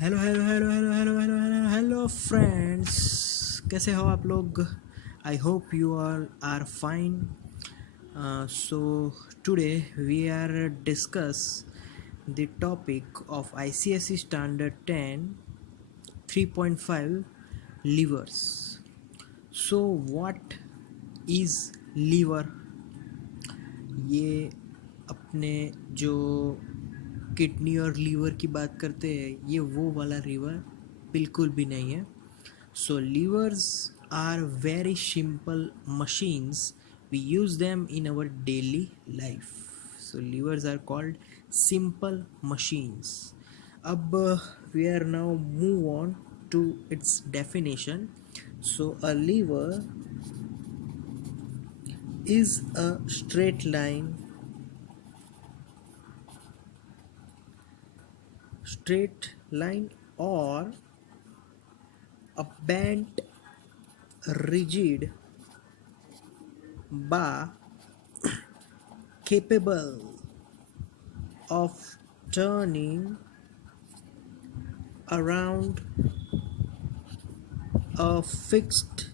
Hello hello hello hello hello hello hello hello friends, कैसे हो आप लोग? I hope you all are fine. So today we are discuss the topic of ICSE Standard 10 3.5 levers. So what is lever? ये अपने जो किडनी और लीवर की बात करते हैं, ये वो वाला लीवर बिल्कुल भी नहीं है. So levers are very simple machines. We use them in our daily life. So levers are called simple machines. अब we are now move on to its definition. So a lever is a straight line or a bent rigid bar capable of turning around a fixed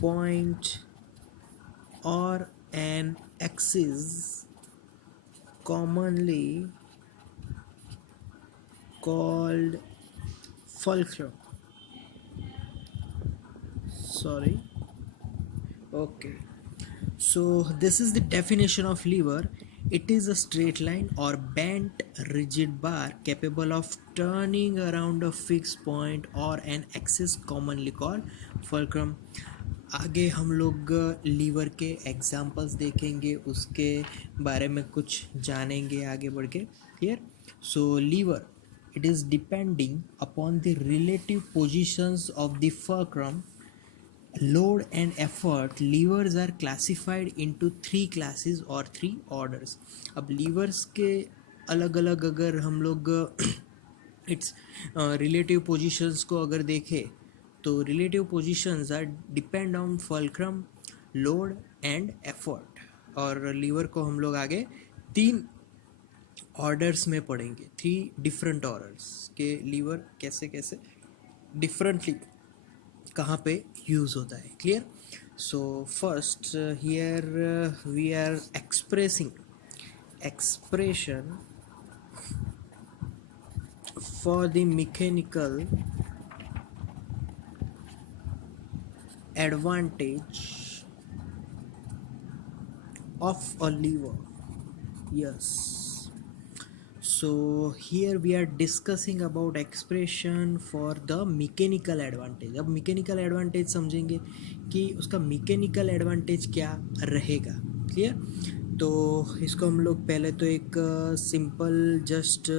point or an axis, commonly called fulcrum. Sorry. Okay. So this is the definition of lever. It is a straight line or bent rigid bar capable of turning around a fixed point or an axis, commonly called fulcrum. आगे हम लोग लीवर के एग्जाम्पल्स देखेंगे, उसके बारे में कुछ जानेंगे आगे बढ़ के. Clear? So lever, it is depending upon the relative positions of the fulcrum, load and effort. Levers are classified into three classes or three orders. अब levers के अलग अलग अगर हम लोग इट्स रिलेटिव पोजीशंस को अगर देखें, तो relative positions are depend on fulcrum, load and effort. और लीवर को हम लोग आगे तीन ऑर्डर्स में पढ़ेंगे, थ्री डिफरेंट ऑर्डर्स के लीवर कैसे कैसे डिफरेंटली कहाँ पे यूज़ होता है. Clear? So first here we are expression for the mechanical advantage of a lever. Yes. So here we are discussing about expression for the mechanical advantage. अब mechanical advantage समझेंगे कि उसका mechanical advantage क्या रहेगा. क्लियर? तो इसको हम लोग पहले तो एक सिंपल जस्ट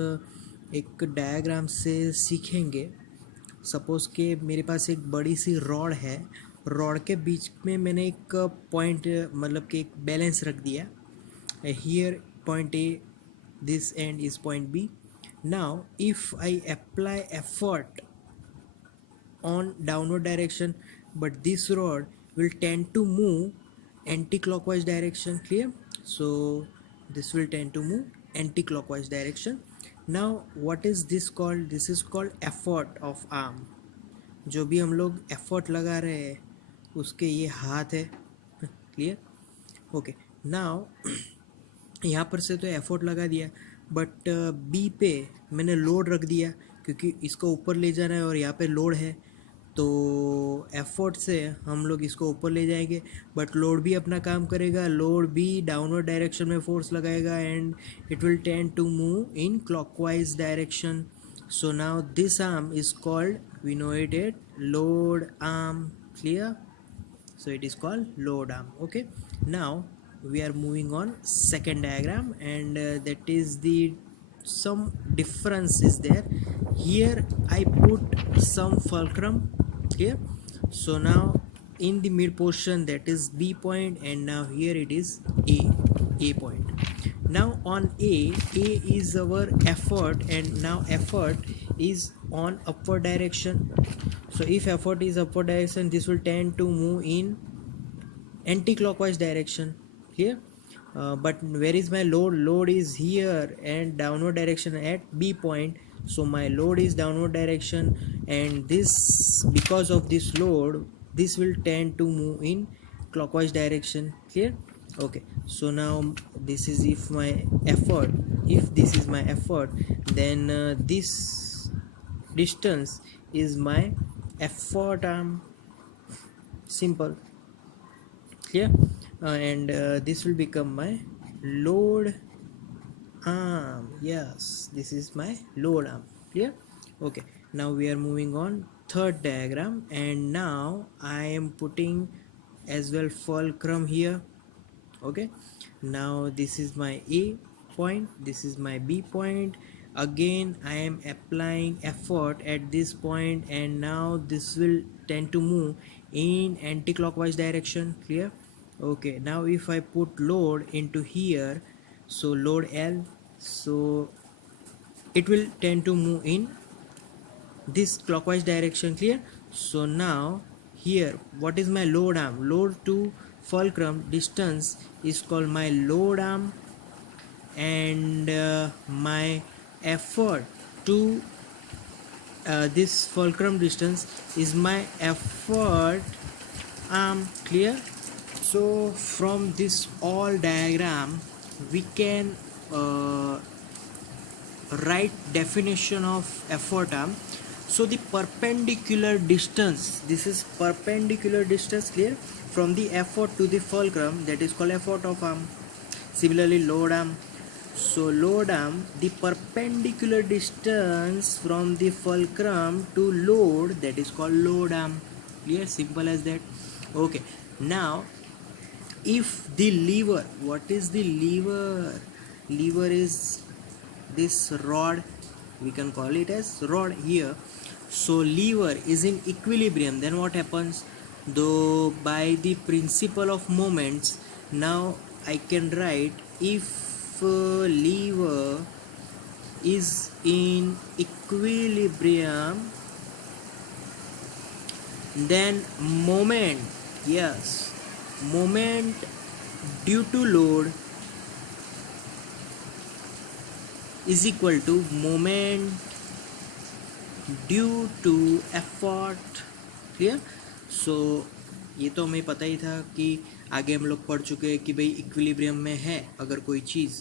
एक डायग्राम से सीखेंगे. सपोज़ कि मेरे पास एक बड़ी सी रॉड है. रॉड के बीच में मैंने एक पॉइंट, मतलब कि एक बैलेंस रख दिया. Here point A, this end is point B. Now if I apply effort on downward direction, but this rod will tend to move anti-clockwise direction. Clear? So this will tend to move anti-clockwise direction. Now what is this called? This is called effort of arm. जो भी हम लोग effort लगा रहे हैं उसके ये हाथ है. क्लियर? ओके. नाउ यहाँ पर से तो एफर्ट लगा दिया, बट बी पे मैंने लोड रख दिया क्योंकि इसको ऊपर ले जाना है और यहाँ पे लोड है. तो एफर्ट से हम लोग इसको ऊपर ले जाएंगे, बट लोड भी अपना काम करेगा. लोड भी डाउनवर्ड डायरेक्शन में फोर्स लगाएगा and it will tend to move in clockwise direction. So now this arm is called, we know it load arm. Clear? So it is called load arm. Okay, now we are moving on second diagram, and that is the some difference is there. Here I put some fulcrum here. So now in the mid portion, that is B point, and now here it is A point. Now on A is our effort, and now effort is on upward direction. So if effort is upward direction, this will tend to move in anti-clockwise direction here. But where is my load? Load is here and downward direction at B point. so my load is downward direction, and this, because of this load, this will tend to move in clockwise direction. Clear? Okay, so now this is if my effort, if this is my effort, then this distance is my effort arm. Simple. Clear? And this will become my load arm. Yes, this is my load arm. Clear? Okay, now we are moving on third diagram, and now I am putting as well fulcrum here. Okay, now this is my A point, this is my B point. Again I am applying effort at this point, and now this will tend to move in anti-clockwise direction. Clear? Okay, now if I put load into here, so load L, so it will tend to move in this clockwise direction. Clear? So now here, what is my load arm? Load to fulcrum distance is called my load arm, and my effort to this fulcrum distance is my effort arm. Clear? So from this all diagram we can write definition of effort arm. So the perpendicular distance, this is perpendicular distance. Clear? From the effort to the fulcrum, that is called effort of arm. Similarly load arm, so load arm, the perpendicular distance from the fulcrum to load, that is called load arm. Clear? Simple as that. Okay, now if the lever, what is the lever? Lever is this rod, we can call it as rod here. So lever is in equilibrium, then what happens? Though by the principle of moments, now I can write, if lever is in equilibrium, then moment, yes, moment due to load is equal to moment due to effort. Clear? So ये तो हमें पता ही था कि आगे हम लोग पढ़ चुके हैं कि भाई इक्विलिब्रियम में है अगर कोई चीज़,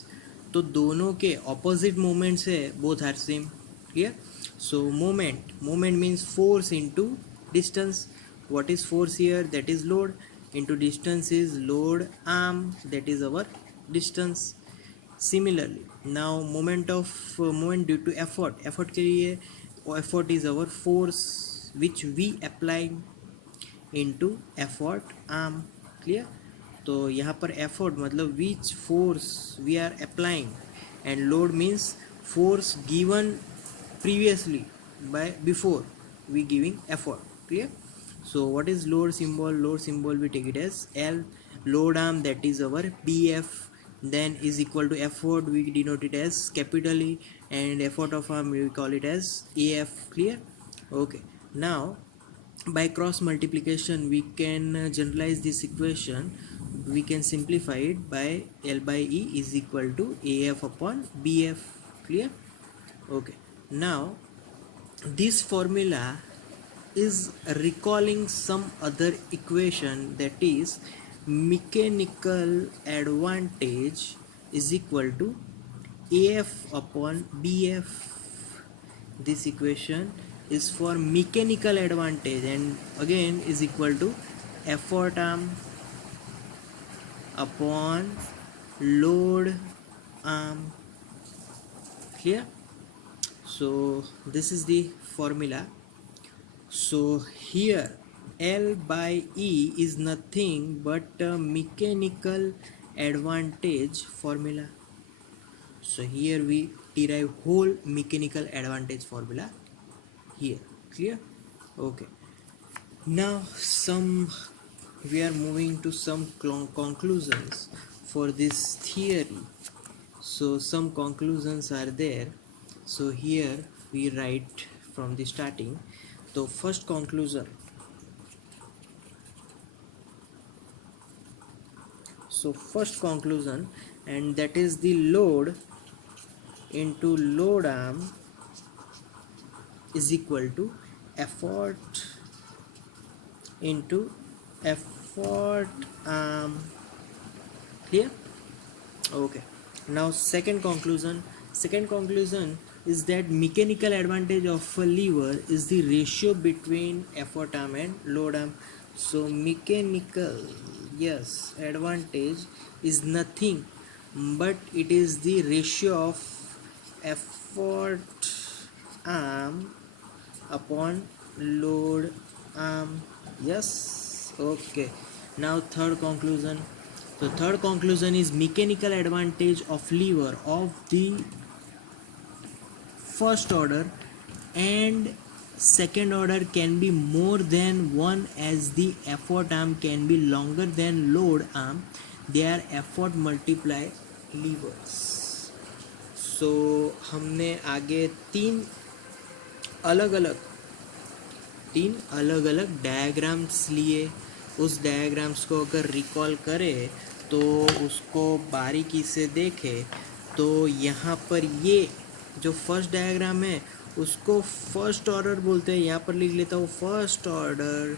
तो दोनों के ऑपोजिट मोमेंट्स है, both are same. Clear? So moment means force into distance. What is force here? That is load. Into distance is load arm, that is our distance. Similarly, now moment due to effort के लिए effort is our force which we applying into effort arm. Clear? तो यहाँ पर effort मतलब which force we are applying, and load means force given previously by before we giving effort. Clear? So what is load symbol? Load symbol we take it as L. Load arm, that is our BF, then is equal to effort, we denote it as capital E, and effort of arm we call it as AF. Clear? Okay, now by cross multiplication we can generalize this equation. We can simplify it by L by E is equal to AF upon BF. Clear? Okay, now this formula is recalling some other equation, that is mechanical advantage is equal to AF upon BF. This equation is for mechanical advantage, and again is equal to effort arm upon load arm. Clear? So this is the formula. So here L by E is nothing but a mechanical advantage formula. So here we derive whole mechanical advantage formula here. Clear? Okay, now we are moving to some conclusions for this theory. So some conclusions are there. So here we write from the starting. So first conclusion, and that is the load into load arm is equal to effort into effort arm. Clear? Okay. Now second conclusion is that mechanical advantage of a lever is the ratio between effort arm and load arm. So mechanical, yes, advantage is nothing but it is the ratio of effort arm upon load arm. Yes. Okay. Now third conclusion. The third conclusion is mechanical advantage of lever of the first order and second order can be more than one as the effort arm can be longer than load arm. They are effort multiply levers. So हमने आगे अलग अलग तीन अलग अलग डायग्राम्स लिए. उस डायग्राम्स को अगर रिकॉल करें तो उसको बारीकी से देखें तो यहाँ पर ये जो फर्स्ट डायग्राम है उसको फर्स्ट ऑर्डर बोलते हैं. यहाँ पर लिख लेता हूँ फर्स्ट ऑर्डर.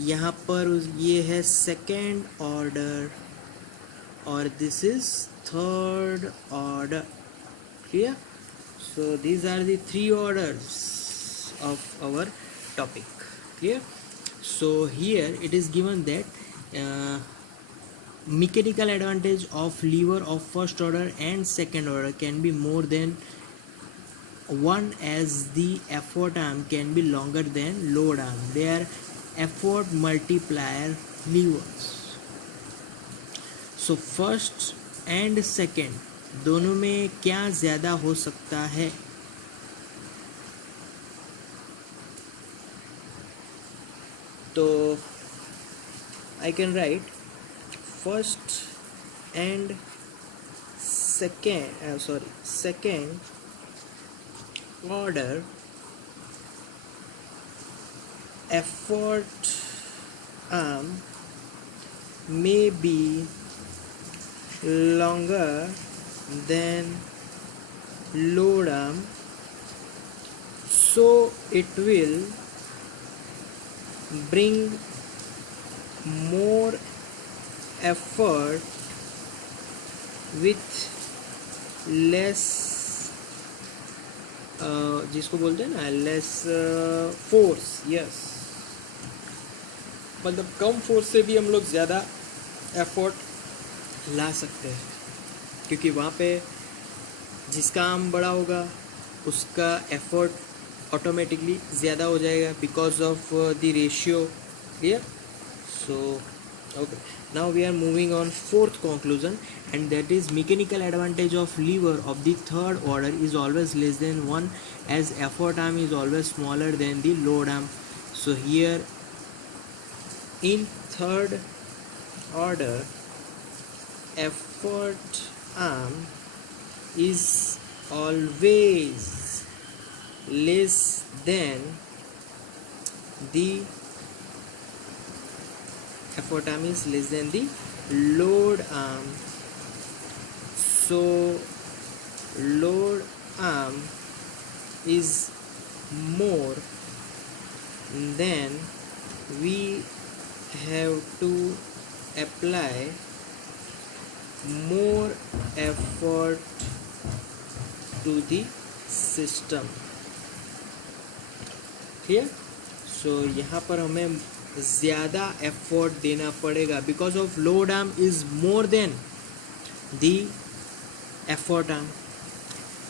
यहाँ पर ये है सेकेंड ऑर्डर और this is third order. Clear? So these are the three orders of our topic. Clear? So here it is given that mechanical advantage of lever of first order and second order can be more than one as the effort arm can be longer than load arm. They are effort multiplier levers. So first and second दोनों में क्या ज़्यादा हो सकता है? तो I can write first and second order effort arm may be longer than load arm, so it will bring more effort with less जिसको बोलते हैं ना लेस फोर्स. यस, मतलब कम फोर्स से भी हम लोग ज़्यादा एफर्ट ला सकते हैं क्योंकि वहाँ पे जिसका आर्म बड़ा होगा उसका एफर्ट ऑटोमेटिकली ज़्यादा हो जाएगा because of the ratio. Clear? So okay, now we are moving on fourth conclusion, and that is mechanical advantage of lever of the third order is always less than 1 as effort arm is always smaller than the load arm. So here in third order effort arm is always less than the effort arm is less than the load arm. So load arm is more, then we have to apply more effort to the system. Clear? So यहाँ पर हमें ज़्यादा एफर्ट देना पड़ेगा because of load arm is more then the effort arm.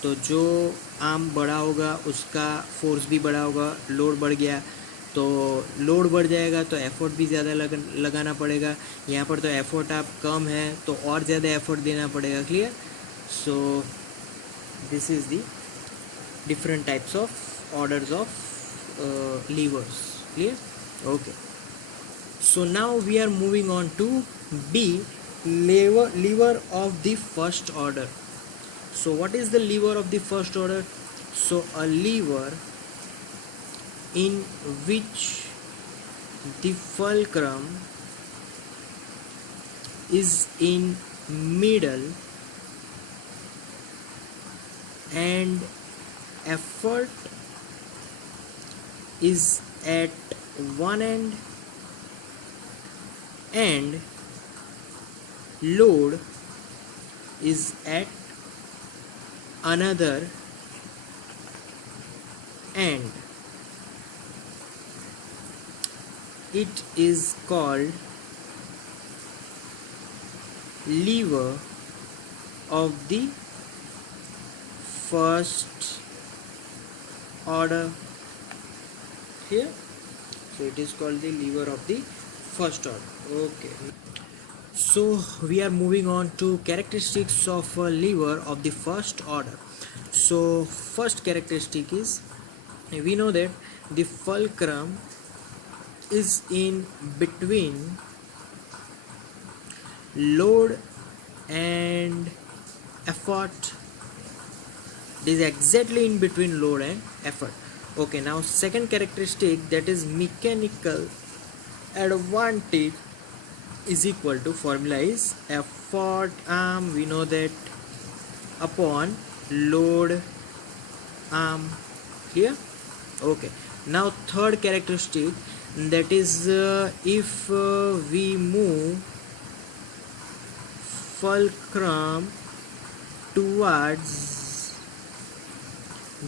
तो जो आर्म बड़ा होगा उसका फोर्स भी बड़ा होगा. लोड बढ़ गया तो लोड बढ़ जाएगा तो एफर्ट भी ज़्यादा लगाना पड़ेगा. यहाँ पर तो एफर्ट आप कम है तो और ज़्यादा एफर्ट देना पड़ेगा. Clear? So this is the different types of orders of levers. Clear? Okay. So now we are moving on to B, lever of the first order. So what is the lever of the first order? So a lever in which the fulcrum is in middle and effort is at one end and load is at another end. It is called lever of the first order here. So it is called the lever of the first order. Okay, so we are moving on to characteristics of a lever of the first order. So first characteristic is, we know that the fulcrum is in between load and effort. It is exactly in between load and effort. Okay, now second characteristic, that is mechanical advantage is equal to, formula is effort arm, we know that, upon load arm. Clear? Okay, now third characteristic, that is if we move fulcrum towards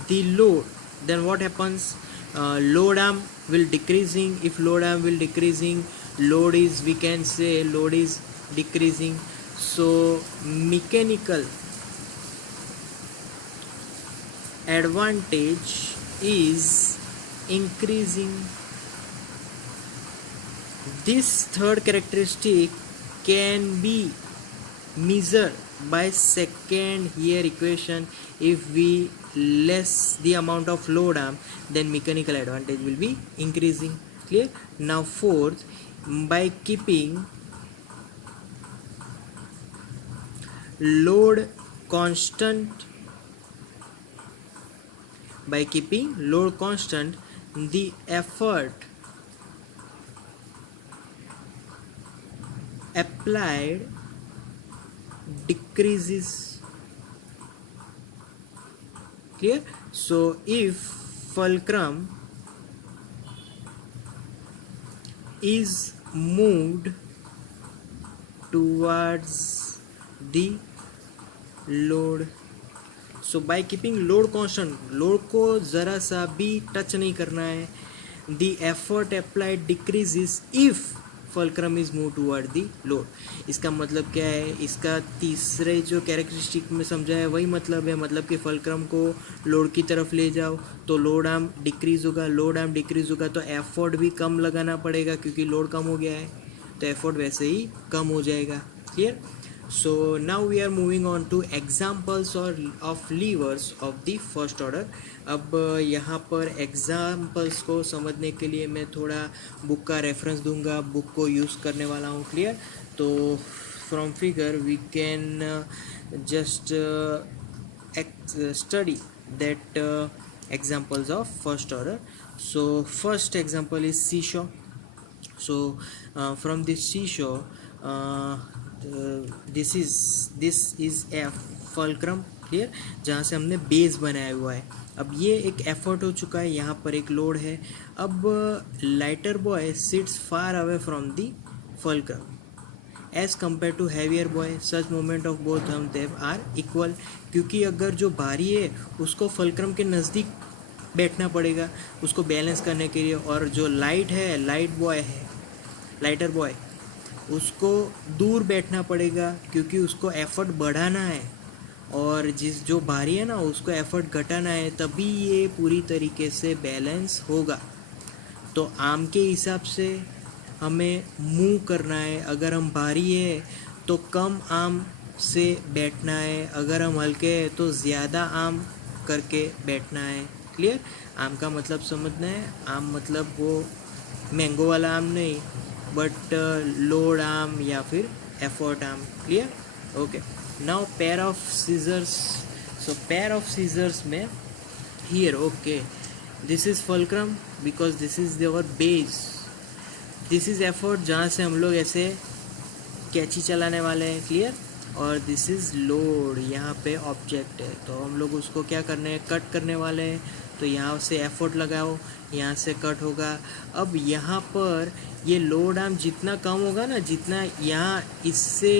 the load, then what happens? Load arm will decreasing. If load arm will decreasing, load is, we can say load is decreasing. So mechanical advantage is increasing. This third characteristic can be measured by second here equation. If we less the amount of load arm, then mechanical advantage will be increasing. Clear? Now fourth, by keeping load constant, the effort applied decreases. Clear? So if fulcrum is moved towards the load, so by keeping load constant, load को जरा सा भी टच नहीं करना है, the effort applied decreases if fulcrum is moved toward the load. इसका मतलब क्या है? इसका तीसरे जो कैरेक्टरिस्टिक में समझा है वही मतलब है, मतलब कि फलक्रम को लोड की तरफ ले जाओ तो लोड आर्म डिक्रीज होगा, लोड आर्म डिक्रीज होगा तो एफर्ट भी कम लगाना पड़ेगा क्योंकि लोड कम हो गया है, तो एफर्ट वैसे ही कम हो जाएगा. Clear? So now we are moving on to examples of levers of the first order. अब यहाँ पर examples को समझने के लिए मैं थोड़ा बुक का रेफरेंस दूंगा, बुक को यूज़ करने वाला हूँ. क्लियर? तो from figure we can just study that examples of first order. So first example is seesaw. So from this seesaw, this is a fulcrum. Clear? जहाँ से हमने बेस बनाया हुआ है. अब ये एक एफर्ट हो चुका है, यहाँ पर एक लोड है. अब lighter boy sits far away from the fulcrum as compare to heavier boy. Such moment of both हम देव आर इक्वल, क्योंकि अगर जो भारी है उसको फलक्रम के नज़दीक बैठना पड़ेगा उसको बैलेंस करने के लिए, और जो लाइट है, लाइटर बॉय, उसको दूर बैठना पड़ेगा क्योंकि उसको एफर्ट बढ़ाना है, और जो भारी है ना उसको एफर्ट घटाना है, तभी ये पूरी तरीके से बैलेंस होगा. तो आर्म के हिसाब से हमें मूव करना है. अगर हम भारी है तो कम आर्म से बैठना है, अगर हम हल्के हैं तो ज़्यादा आर्म करके बैठना है. क्लियर? आर्म का मतलब समझना है. आर्म मतलब वो मैंगो वाला आर्म नहीं, बट लोड आर्म या फिर effort arm. Clear? Okay. Now pair of scissors. So pair of scissors में here, okay, this is fulcrum because this is their base, this is effort जहाँ से हम लोग ऐसे कैची चलाने वाले हैं. क्लियर? और दिस इज लोड, यहाँ पे ऑब्जेक्ट है तो हम लोग उसको क्या करने हैं, कट करने वाले हैं. तो यहाँ से एफर्ट लगाओ, यहाँ से कट होगा। अब यहाँ पर ये लोड आर्म जितना कम होगा ना, जितना यहाँ इससे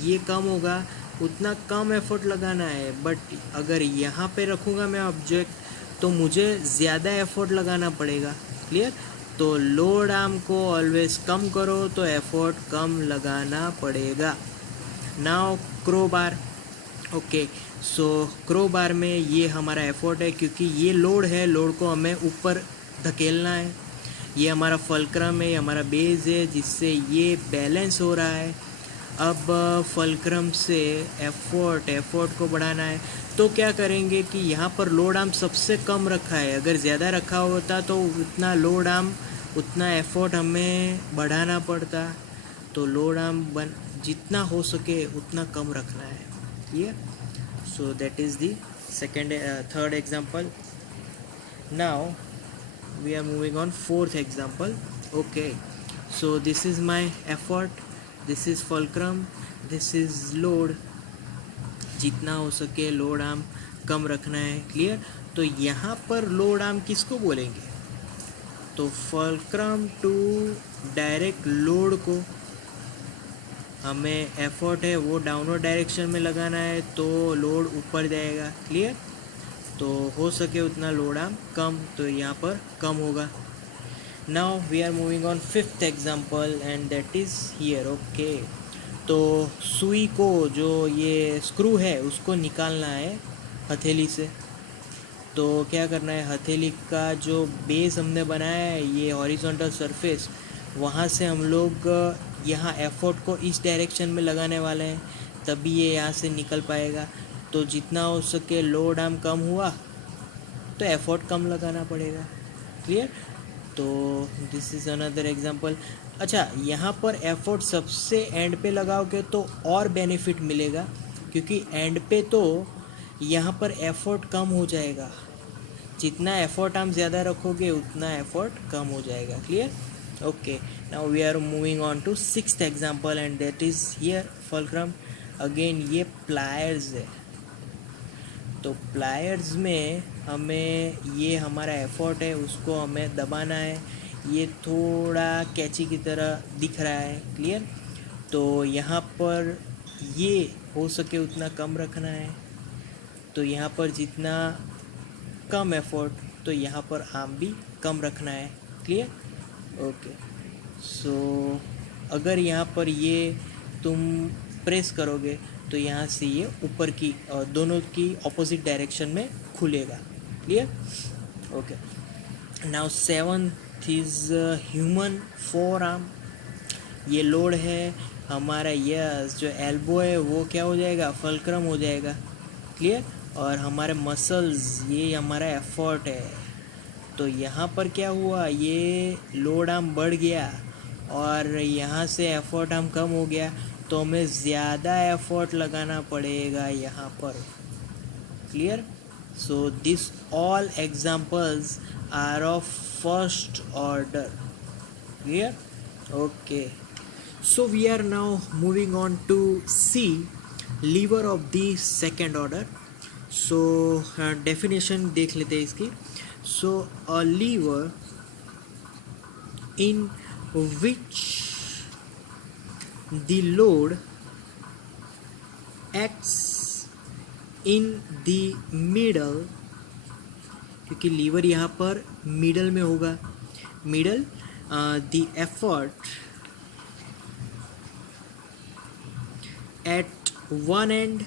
ये कम होगा, उतना कम एफर्ट लगाना है। बट अगर यहाँ पे रखूँगा मैं ऑब्जेक्ट, तो मुझे ज़्यादा एफर्ट लगाना पड़ेगा। क्लियर? तो लोड आर्म को ऑलवेज कम करो तो एफर्ट कम लगाना पड़ेगा। नाउ क्रो बार। ओके, सो क्रो बार में ये हमारा एफर्ट है, क्योंकि ये लोड है, लोड को हमें ऊपर धकेलना है। ये हमारा फल्क्रम है, ये हमारा बेस है, जिससे ये बैलेंस हो रहा है। अब फल्क्रम से एफर्ट को बढ़ाना है, तो क्या करेंगे कि यहाँ पर लोड आर्म सबसे कम रखा है। अगर ज़्यादा रखा होता तो उतना लोड आर्म, उतना एफर्ट हमें बढ़ाना पड़ता। तो लोड आर्म जितना हो सके उतना कम रखना है। Yeah, so that is the third example. Now we are moving on fourth example. Okay, so this is my effort, this is fulcrum, this is load. जितना हो सके लोड आर्म कम रखना है। क्लियर? तो यहाँ पर लोड आर्म किसको बोलेंगे? तो फल्क्रम टू डायरेक्ट लोड को हमें एफर्ट है वो डाउनवर्ड डायरेक्शन में लगाना है, तो लोड ऊपर जाएगा। क्लियर? तो हो सके उतना लोड आर्म कम, तो यहाँ पर कम होगा। Now we are moving on fifth example and that is here. Okay, तो सुई को, जो ये स्क्रू है, उसको निकालना है हथेली से। तो क्या करना है, हथेली का जो बेस हमने बनाया है, ये हॉरिजॉन्टल सरफेस, वहाँ से हम लोग यहाँ एफर्ट को इस डायरेक्शन में लगाने वाले हैं, तभी ये यहाँ से निकल पाएगा। तो जितना हो सके लोड आर्म कम हुआ तो एफर्ट कम लगाना पड़ेगा। क्लियर? तो दिस इज़ अनदर एग्जांपल। अच्छा, यहाँ पर एफर्ट सबसे एंड पे लगाओगे तो और बेनिफिट मिलेगा, क्योंकि एंड पे तो यहाँ पर एफर्ट कम हो जाएगा। जितना एफर्ट आप ज़्यादा रखोगे उतना एफर्ट कम हो जाएगा। Clear? Okay, now we are moving on to sixth example and that is here fulcrum. Again ये pliers है। तो pliers में हमें, ये हमारा एफर्ट है, उसको हमें दबाना है। ये थोड़ा कैची की तरह दिख रहा है। क्लियर? तो यहाँ पर ये हो सके उतना कम रखना है। तो यहाँ पर जितना कम एफर्ट, तो यहाँ पर आर्म भी कम रखना है। क्लियर? ओके, सो अगर यहाँ पर ये तुम प्रेस करोगे तो यहाँ से ये ऊपर की दोनों की ऑपोजिट डायरेक्शन में खुलेगा। Clear? Okay, now seventh is human four arm. ये लोड है हमारा, यस, जो एल्बो है वो क्या हो जाएगा, फल्क्रम हो जाएगा। क्लियर? और हमारे मसल्स, ये हमारा एफर्ट है। तो यहाँ पर क्या हुआ, ये लोड आर्म बढ़ गया और यहाँ से एफर्ट आर्म कम हो गया, तो हमें ज़्यादा एफर्ट लगाना पड़ेगा यहाँ पर। Clear? So this all examples are of first order. Clear? Okay, so we are now moving on to C lever of the second order. So definition देख लेते हैं इसकी। So a lever in which the load acts in the middle, क्योंकि लीवर यहाँ पर मिडल में होगा, middle, the effort at one end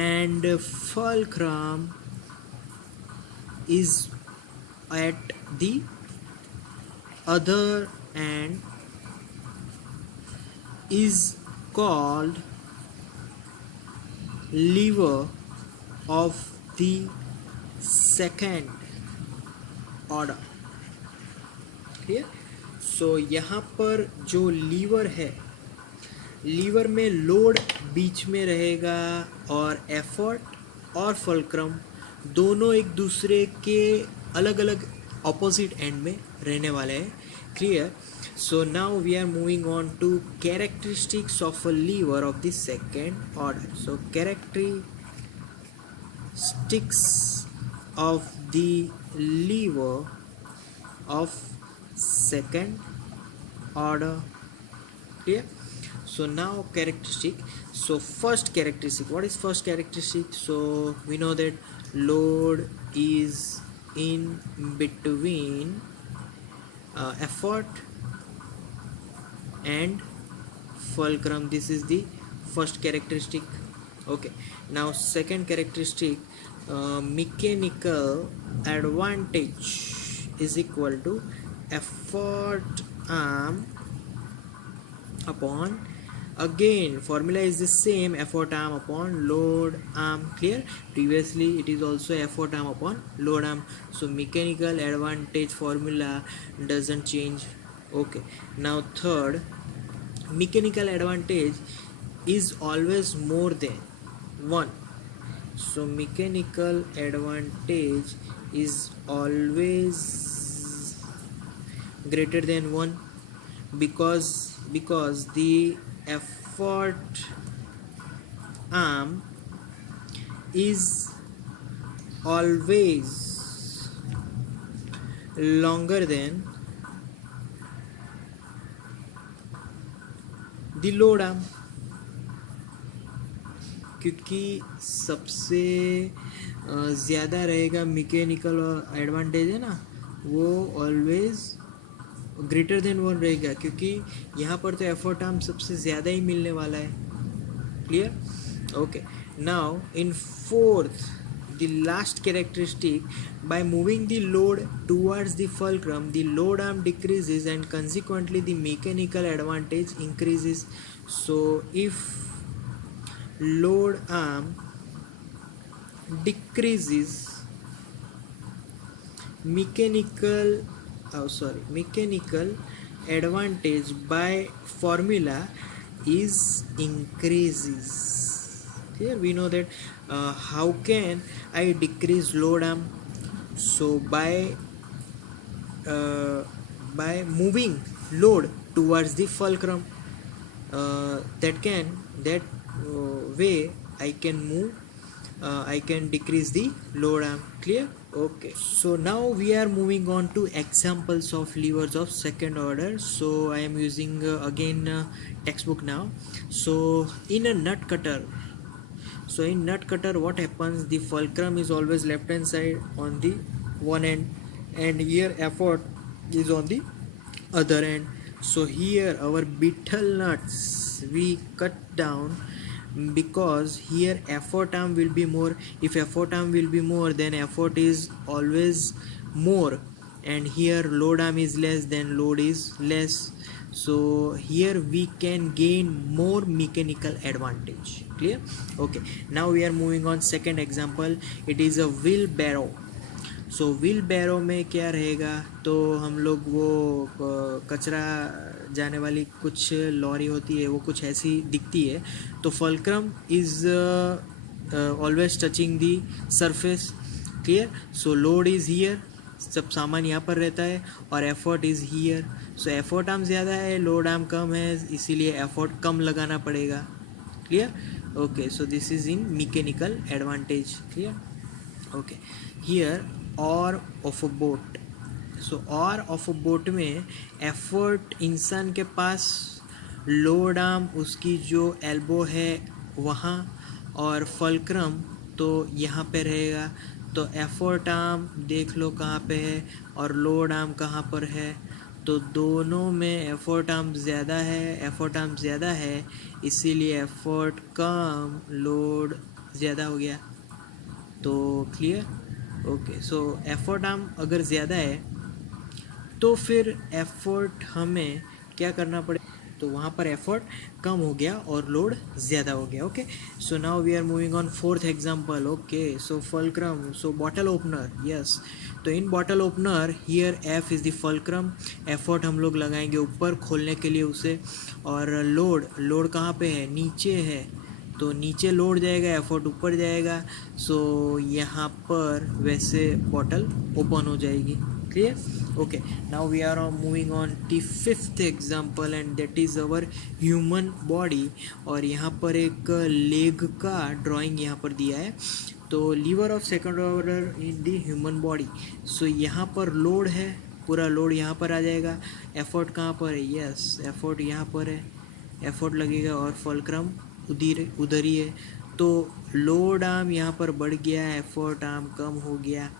and fulcrum is at the other end is called lever of the second order। Clear? So यहाँ पर जो लीवर है, लीवर में लोड बीच में रहेगा और एफर्ट और फल्क्रम दोनों एक दूसरे के अलग अलग ऑपोजिट एंड में रहने वाले हैं। Clear? So now we are moving on to characteristics of a lever of the second order. So characteristics of the lever of second order. Clear? So now characteristic. So first characteristic, what is first characteristic? So we know that load is in between effort and fulcrum. This is the first characteristic. Okay, now second characteristic, mechanical advantage is equal to effort arm upon, again formula is the same, effort arm upon load arm. Clear? Previously it is also effort arm upon load arm, so mechanical advantage formula doesn't change. Okay, now third, mechanical advantage is always more than 1. So mechanical advantage is always greater than 1 because the effort arm is always longer than the load arm, क्योंकि सबसे ज़्यादा रहेगा mechanical advantage है ना, वो always greater than 1 रहेगा, क्योंकि यहाँ पर तो एफर्ट आर्म सबसे ज़्यादा ही मिलने वाला है. Clear? Okay, now in fourth, the last characteristic, by moving the load towards the fulcrum the load arm decreases and consequently the mechanical advantage increases. So if load arm decreases, mechanical advantage by formula is increases. Here we know that how can I decrease load arm? So by moving load towards the fulcrum, that way I can decrease the load arm. Clear? Okay, so now we are moving on to examples of levers of second order. So I am using again textbook now. So in a nut cutter, what happens, the fulcrum is always left hand side on the one end and here effort is on the other end. So here our beetle nuts we cut down because here effort arm will be more. If effort arm will be more, then effort is always more, and here load arm is less, then load is less. So here we can gain more mechanical advantage. Clear? Okay, now we are moving on second example. It is a wheelbarrow. So wheelbarrow में क्या रहेगा, तो हम लोग वो कचरा जाने वाली कुछ लॉरी होती है, वो कुछ ऐसी दिखती है. तो fulcrum is always touching the surface. Clear? So load is here, सब सामान यहाँ पर रहता है, और effort is here. So effort arm ज़्यादा है, लोड आर्म कम है, इसीलिए एफर्ट कम लगाना पड़ेगा. Clear? Okay, so this is in mechanical advantage. Clear? Okay, here और ऑफ अ बोट. सो और ऑफ अ बोट में एफर्ट इंसान के पास, लोड आर्म उसकी जो एल्बो है वहाँ, और फुलक्रम तो यहाँ पे रहेगा. तो एफर्ट आर्म देख लो कहाँ पे है और लोड आर्म कहाँ पर है. तो दोनों में एफर्ट आर्म ज़्यादा है, इसीलिए एफर्ट कम, लोड ज़्यादा हो गया. तो क्लियर? ओके, सो एफर्ट आर्म अगर ज़्यादा है तो फिर एफर्ट हमें क्या करना पड़े, तो वहाँ पर एफर्ट कम हो गया और लोड ज़्यादा हो गया. Okay, so now we are moving on fourth example. Okay, so fulcrum, so bottle opener. Yes, तो in bottle opener here F is the fulcrum. Effort हम लोग लगाएंगे ऊपर खोलने के लिए उसे, और लोड कहाँ पे है, नीचे है, तो नीचे लोड जाएगा, एफर्ट ऊपर जाएगा. सो यहाँ पर वैसे बॉटल ओपन हो जाएगी. Clear? Okay, now we are moving on the fifth example and that is our human body. और यहाँ पर एक लेग का ड्राइंग यहाँ पर दिया है. तो lever of second order in the human body. So यहाँ पर लोड है, पूरा लोड यहाँ पर आ जाएगा। एफर्ट कहाँ पर है? यस, एफर्ट यहाँ पर है, एफर्ट लगेगा और फुलक्रम उधर ही है। तो लोड आर्म यहाँ पर बढ़ गया, एफर्ट आर्म कम हो गया,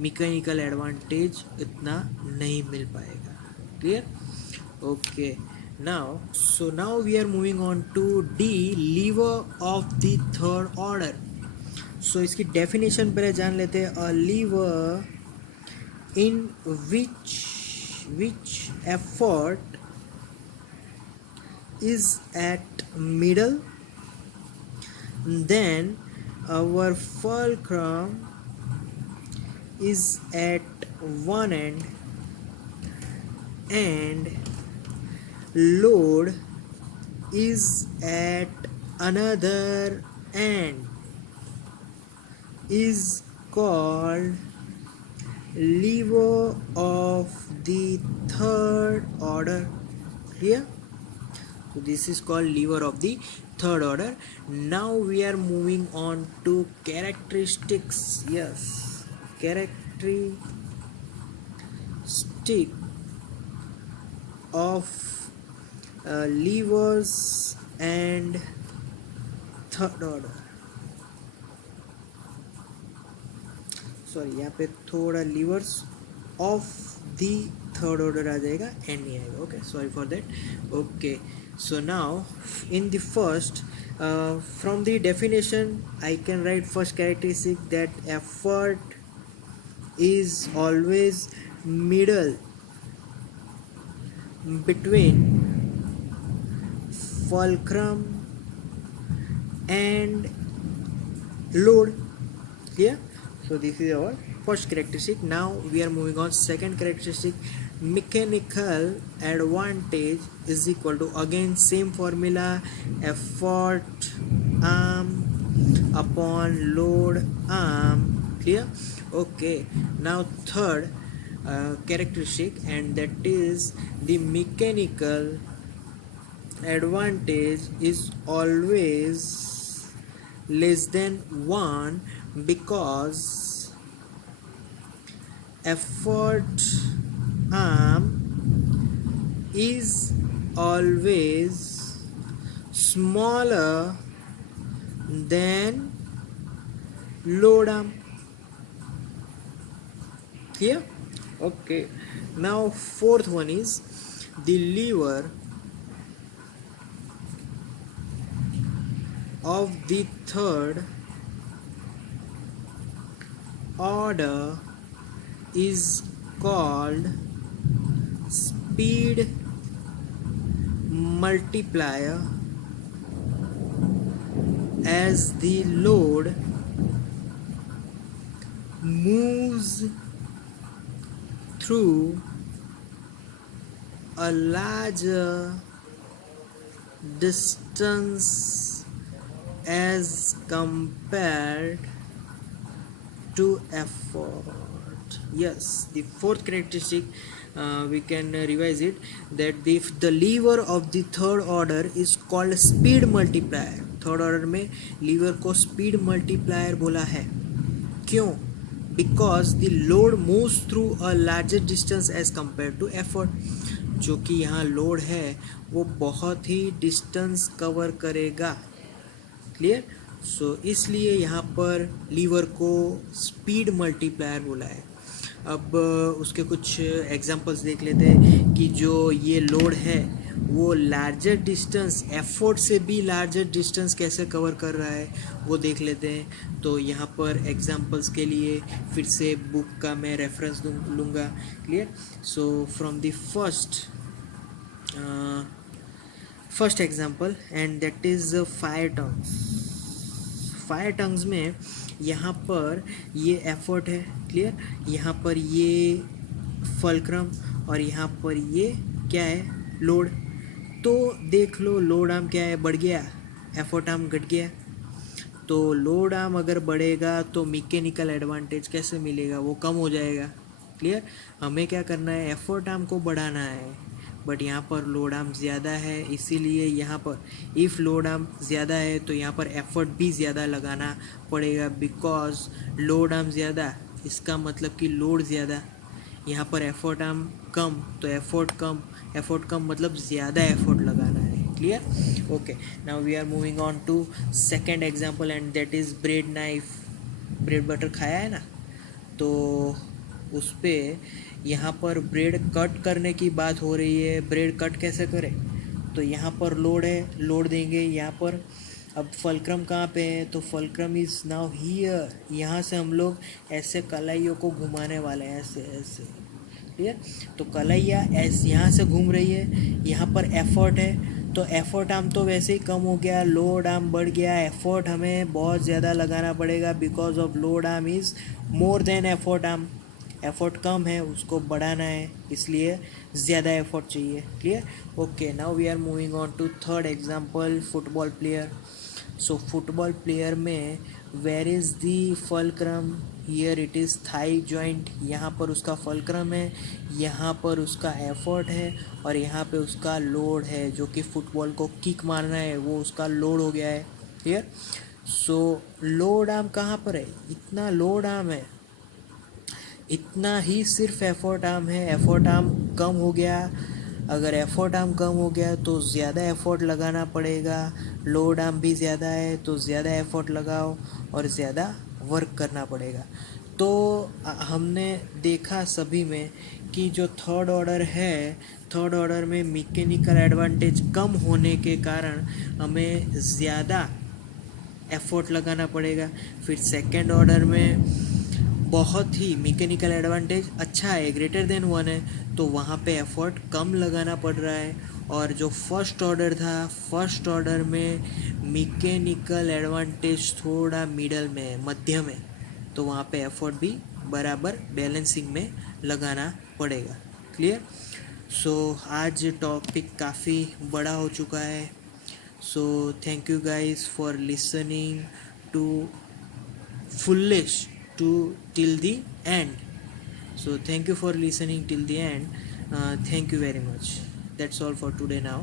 मैकेनिकल एडवांटेज इतना नहीं मिल पाएगा। Clear? Okay, now we are moving on to D, lever of the third order. So इसकी डेफिनेशन पहले जान लेते हैं। A lever in which effort is at middle, then our fulcrum is at one end and load is at another end, is called lever of the third order. Clear? So this is called lever of the third order. Now we are moving on to characteristics. Yes, characteristic of levers and third order. Sorry, यहाँ पे थोड़ा levers of the third order आ जाएगा, and नहीं आएगा. Okay, sorry for that. Okay, so now in the first from the definition I can write first characteristic that effort is always middle between fulcrum and load. Clear? So this is our first characteristic. Now we are moving on second characteristic. Mechanical advantage is equal to, again same formula, effort arm upon load arm. Clear? Okay, now third characteristic, and that is the mechanical advantage is always less than 1 because effort arm is always smaller than load arm. Clear? Okay, now fourth one is the lever of the third order is called speed multiplier, as the load moves through a larger distance as compared to effort. Yes, the fourth characteristic, we can revise it, that if the lever of the third order is called speed multiplier. Third order में lever को speed multiplier बोला है. क्यों? Because the load moves through a larger distance as compare to effort. जो कि यहाँ load है वो बहुत ही डिस्टेंस कवर करेगा. क्लियर? सो इसलिए यहाँ पर लीवर को स्पीड मल्टीप्लायर बोला है. अब उसके कुछ एग्जांपल्स देख लेते हैं कि जो ये लोड है वो लार्जर डिस्टेंस, एफर्ट से भी लार्जर डिस्टेंस कैसे कवर कर रहा है वो देख लेते हैं. तो यहाँ पर एग्जांपल्स के लिए फिर से बुक का मैं रेफरेंस लूँगा. Clear? So from the first example, and that is fire tongues. Fire tongues में यहाँ पर ये एफर्ट है. क्लियर? यहाँ पर ये फुलक्रम और यहाँ पर ये क्या है? लोड. तो देख लो, लोड आर्म क्या है? बढ़ गया, एफर्ट आर्म घट गया. तो लोड आर्म अगर बढ़ेगा तो मैकेनिकल एडवांटेज कैसे मिलेगा? वो कम हो जाएगा. क्लियर? हमें क्या करना है? एफर्ट आर्म को बढ़ाना है. बट यहाँ पर लोड आर्म ज़्यादा है, इसीलिए यहाँ पर इफ़ लोड आर्म ज़्यादा है तो यहाँ पर एफर्ट भी ज़्यादा लगाना पड़ेगा, बिकॉज लोड आर्म ज़्यादा इसका मतलब कि लोड ज़्यादा, यहाँ पर एफर्ट आर्म कम तो एफर्ट कम मतलब ज़्यादा एफर्ट लगाना है। Clear? Okay, now we are moving on to second example and that is bread knife. Bread butter खाया है ना, तो उस पर यहाँ पर ब्रेड कट करने की बात हो रही है। ब्रेड कट कैसे करें? तो यहाँ पर लोड है, लोड देंगे यहाँ पर। अब फलक्रम कहाँ पे है? तो फलक्रम इज़ नाउ हियर। यहाँ से हम लोग ऐसे कलाइयों को घुमाने वाले हैं, ऐसे ऐसे। क्लियर? तो कलैया ऐसे यहाँ से घूम रही है, यहाँ पर एफर्ट है, तो एफर्ट आर्म तो वैसे ही कम हो गया, लोड आर्म बढ़ गया, एफर्ट हमें बहुत ज़्यादा लगाना पड़ेगा because of load arm is more than effort arm. Effort कम है, उसको बढ़ाना है, इसलिए ज़्यादा एफर्ट चाहिए। Clear? Okay, now we are moving on to third example, football player. So football player में where is the fulcrum? Here it is thigh joint. यहाँ पर उसका फलक्रम है, यहाँ पर उसका एफर्ट है, और यहाँ पे उसका लोड है, जो कि फुटबॉल को किक मारना है, वो उसका लोड हो गया है। क्लियर? सो लोड आर्म कहाँ पर है? इतना लोड आर्म है, इतना ही सिर्फ एफर्ट आर्म है। एफर्ट आर्म कम हो गया, अगर एफर्ट आर्म कम हो गया तो ज़्यादा एफर्ट लगाना पड़ेगा। लोड आर्म भी ज़्यादा है तो ज़्यादा एफर्ट लगाओ और ज़्यादा वर्क करना पड़ेगा। तो हमने देखा सभी में कि जो थर्ड ऑर्डर है, थर्ड ऑर्डर में मैकेनिकल एडवांटेज कम होने के कारण हमें ज़्यादा एफर्ट लगाना पड़ेगा। फिर सेकेंड ऑर्डर में बहुत ही मैकेनिकल एडवांटेज अच्छा है, ग्रेटर देन 1 है, तो वहाँ पे एफर्ट कम लगाना पड़ रहा है। और जो फर्स्ट ऑर्डर था, फर्स्ट ऑर्डर में मैकेनिकल एडवांटेज थोड़ा मिडल में है, मध्य में, तो वहाँ पे एफर्ट भी बराबर बैलेंसिंग में लगाना पड़ेगा। क्लियर? सो आज टॉपिक काफ़ी बड़ा हो चुका है। So thank you guys for listening to foolish to till the end. So thank you for listening till the end. Thank you very much. That's all for today now.